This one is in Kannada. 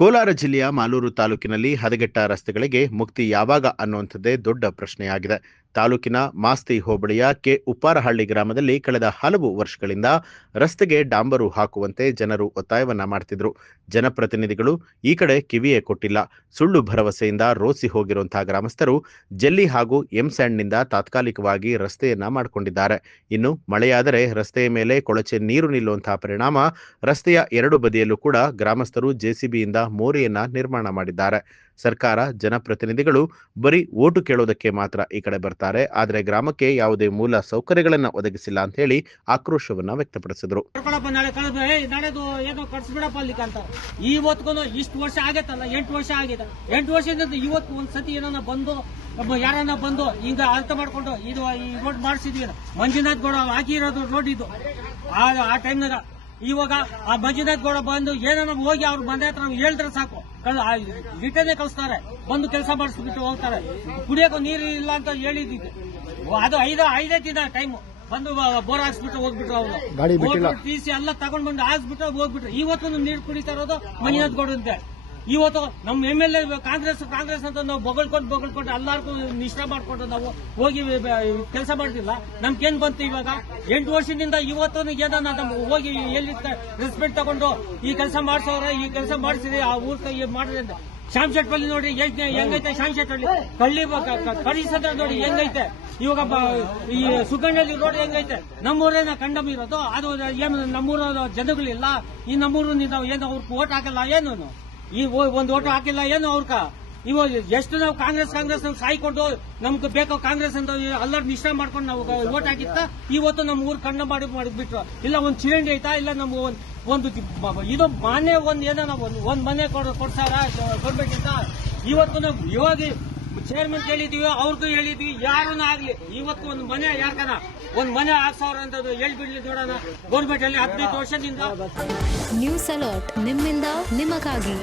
ಕೋಲಾರ ಜಿಲ್ಲೆಯ ಮಾಲೂರು ತಾಲೂಕಿನಲ್ಲಿ ಹದಗೆಟ್ಟ ರಸ್ತೆಗಳಿಗೆ ಮುಕ್ತಿ ಯಾವಾಗ ಅನ್ನುವಂಥದ್ದೇ ದೊಡ್ಡ ಪ್ರಶ್ನೆಯಾಗಿದೆ. ತಾಲೂಕಿನ ಮಾಸ್ತಿ ಹೋಬಳಿಯ ಕೆ ಉಪ್ಪಾರಹಳ್ಳಿ ಗ್ರಾಮದಲ್ಲಿ ಕಳೆದ ಹಲವು ವರ್ಷಗಳಿಂದ ರಸ್ತೆಗೆ ಡಾಂಬರು ಹಾಕುವಂತೆ ಜನರು ಒತ್ತಾಯವನ್ನ ಮಾಡ್ತಿದ್ರು. ಜನಪ್ರತಿನಿಧಿಗಳು ಈ ಕಡೆ ಕಿವಿಯೇ ಕೊಟ್ಟಿಲ್ಲ. ಸುಳ್ಳು ಭರವಸೆಯಿಂದ ರೋಸಿ ಹೋಗಿರುವಂತಹ ಗ್ರಾಮಸ್ಥರು ಜಲ್ಲಿ ಹಾಗೂ ಎಂಸ್ಯಾಂಡ್ನಿಂದ ತಾತ್ಕಾಲಿಕವಾಗಿ ರಸ್ತೆಯನ್ನ ಮಾಡಿಕೊಂಡಿದ್ದಾರೆ. ಇನ್ನು ಮಳೆಯಾದರೆ ರಸ್ತೆಯ ಮೇಲೆ ಕೊಳಚೆ ನೀರು ನಿಲ್ಲುವಂತಹ ಪರಿಣಾಮ ರಸ್ತೆಯ ಎರಡು ಬದಿಯಲ್ಲೂ ಕೂಡ ಗ್ರಾಮಸ್ಥರು ಜೆಸಿಬಿಯಿಂದ ಮೋರಿಯನ್ನ ನಿರ್ಮಾಣ ಮಾಡಿದ್ದಾರೆ. ಸರ್ಕಾರ ಜನಪ್ರತಿನಿಧಿಗಳು ಬರೀ ಓಟು ಕೇಳೋದಕ್ಕೆ ಮಾತ್ರ ಈ ಕಡೆ ಬರ್ತಾರೆ, ಆದರೆ ಗ್ರಾಮಕ್ಕೆ ಯಾವುದೇ ಮೂಲ ಸೌಕರ್ಯಗಳನ್ನ ಒದಗಿಸಿಲ್ಲ ಅಂತ ಹೇಳಿ ಆಕ್ರೋಶವನ್ನ ವ್ಯಕ್ತಪಡಿಸಿದ್ರು. ಇವತ್ತು ಇಷ್ಟು ವರ್ಷ ಆಗೈತಲ್ಲ, 8 ವರ್ಷ ಆಗಿದೆ. 8 ವರ್ಷದಿಂದ ಇವತ್ತು ಒಂದ್ಸತಿ ಏನನ್ನ ಬಂದು ಯಾರನ್ನ ಬಂದು ಈಗ ಅರ್ಥ ಮಾಡ್ಕೊಂಡು ಇದು ಈ ರೋಡ್ ಮಾಡಿಸಿದ್ವಿ. ಮಂಜುನಾಥ್ ಗೌಡ ಹಾಕಿರೋದು ರೋಡ್ ಇದು. ಆ ಟೈಮ್ನಾಗ ಇವಾಗ ಆ ಮಂಜುನಾಥ್ ಗೌಡ ಬಂದು ಏನನ್ನ ಹೋಗಿ ಅವ್ರ ಮನೆ ಹತ್ರ ಹೇಳಿದ್ರೆ ಸಾಕು, ರಿಟರ್ನ್ ಕಳಿಸ್ತಾರೆ, ಬಂದು ಕೆಲಸ ಮಾಡಿಸ್ಬಿಟ್ಟು ಹೋಗ್ತಾರೆ. ಕುಡಿಯೋಕೆ ನೀರು ಇಲ್ಲ ಅಂತ ಹೇಳಿದ್ದಿದ್ದು ಅದು ಐದೇ ದಿನ ಟೈಮ್ ಬಂದು ಬೋರ್ ಹಾಕ್ಸ್ಬಿಟ್ಟು ಹೋಗ್ಬಿಟ್ರು. ಅವರು ಟಿಸಿ ಎಲ್ಲ ತಗೊಂಡ್ ಬಂದು ಹಾಕ್ಸ್ಬಿಟ್ಟು ಹೋಗ್ಬಿಟ್ರು. ಇವತ್ತು ನೀರು ಕುಡಿತಾ ಇರೋದು ಮಂಜುನಾಥ್ ಗೌಡ ಅಂತೆ. ಇವತ್ತು ನಮ್ಮ MLA ಕಾಂಗ್ರೆಸ್ ಅಂತ ನಾವು ಬೊಗಳ್ಕೊಂಡು ಎಲ್ಲಾರ್ಗೂ ನಿಷ್ಠ ಮಾಡ್ಕೊಂಡು ನಾವು ಹೋಗಿ ಕೆಲಸ ಮಾಡ್ತಿಲ್ಲ. ನಮ್ಗೇನ್ ಬಂತು ಇವಾಗ 8 ವರ್ಷದಿಂದ ಇವತ್ತು ಏನನ್ನ ಹೋಗಿ ಎಲ್ಲಿ ರೆಸ್ಪೆಕ್ಟ್ ತಗೊಂಡು ಈ ಕೆಲಸ ಮಾಡ್ಸೋರ, ಈ ಕೆಲಸ ಮಾಡಿಸಿರಿ, ಆ ಊರ್ ಮಾಡ್ರಿ ಅಂತ. ಶ್ಯಾಮ್ ಶೆಟ್ಪಲ್ಲಿ ನೋಡಿ ಹೆಂಗೈತೆ, ಶ್ಯಾಮ್ ಶೆಟ್ಟಲ್ಲಿ ಕಡಿ ಸತ್ರ ನೋಡಿ ಹೆಂಗೈತೆ. ಇವಾಗ ಈ ಸುಗಂಡಲ್ಲಿ ರೋಡ್ ಹೆಂಗೈತೆ. ನಮ್ಮೂರೇನ ಕಂಡಮ್ ಇರೋದು, ಅದು ಏನು ನಮ್ಮೂರ ಜನಗಳಿಲ್ಲ. ಈ ನಮ್ಮೂರು ಏನು ಅವ್ರಿಗೆ ಓಟ್ ಹಾಕಲ್ಲ, ಏನು ಈ ಒಂದು ಓಟು ಹಾಕಿಲ್ಲ ಏನು ಅವ್ರಕ. ಇವಾಗ ಎಷ್ಟು ನಾವು ಕಾಂಗ್ರೆಸ್ ಸಾಯ್ಕೊಂಡು ನಮ್ಗೆ ಬೇಕೋ ಕಾಂಗ್ರೆಸ್ ಅಂತ ಎಲ್ಲರೂ ನಿಷ್ಠೆ ಮಾಡ್ಕೊಂಡು ನಾವು ಓಟ್ ಹಾಕಿತ್ತ. ಇವತ್ತು ನಮ್ಮ ಊರು ಕಣ್ಣ ಮಾಡಿಬಿಟ್ರು. ಇಲ್ಲ ಒಂದು ಚಿರಂಡಿ ಐತಾ, ಇಲ್ಲ ನಮ್ಗೆ ಒಂದು ಇದು ಮನೆ ಏನೋ ಒಂದ್ ಮನೆ ಕೊಡ್ಸಾರ ಕೊಡ್ಬೇಕಿತ್ತ. ಇವತ್ತು ನಾವು ಇವಾಗ ಚೇರ್ಮನ್ ಹೇಳಿದೀವಿ, ಅವ್ರಿಗೂ ಹೇಳಿದ್ವಿ, ಯಾರನ್ನ ಆಗ್ಲಿ ಇವತ್ತು ಒಂದು ಮನೆ ಯಾಕನ ಒಂದ್ ಮನೆ ಹಾಕ್ಸವ್ರ ಅಂತ ಹೇಳ್ಬಿಡ್ಲಿ ನೋಡೋಣ. ಗೌರ್ಮೆಂಟ್ ಅಲ್ಲಿ 15 ವರ್ಷದಿಂದ ನ್ಯೂಸ್ ಅಲರ್ಟ್ ನಿಮ್ಮಿಂದ ನಿಮಗಾಗಿ.